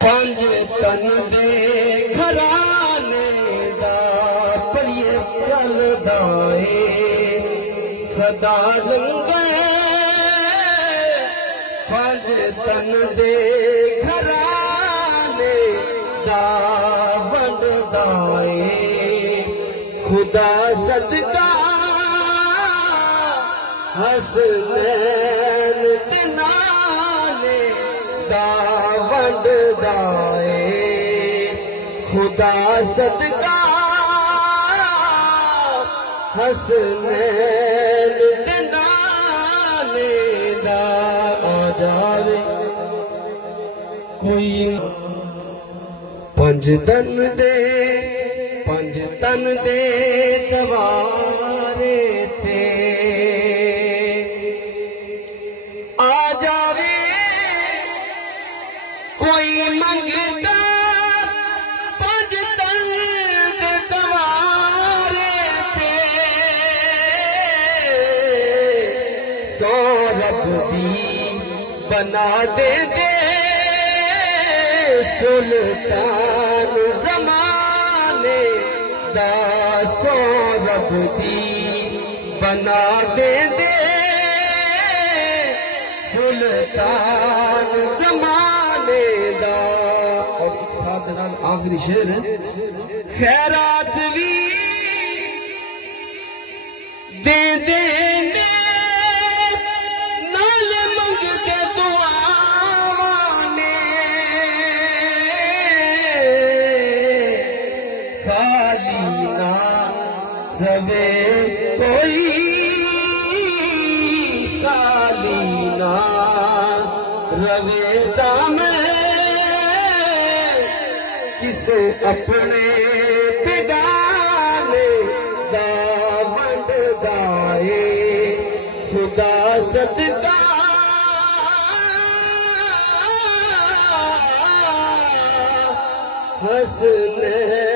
पंज तन दे घराने दा पलिए चलदा ए सदा लंघे। पंज तन दे घराने दा वंडदा ए खुदा सदका हसनैन ते नाले दा वंडदा ए खुदा सदका हसनैन ते नाले दा आ जावे कोई। पंज तन दे दवारे ते आ जावे कोई मंगता। पंज तन दे दवारे ते सौ रब दी बना दे सुल्तान ज़माने दा। सौ रब दी बना दे सुल्तान ज़माने दा। और साथ नाल आखिरी शेर खैरात भी दे दे नाल मंगदे दुआवां ने। खाली ना रवे कोई, खाली ना रवे दामे किसे अपने बेगाने दा वंडदा ए खुदा सदका हसनैन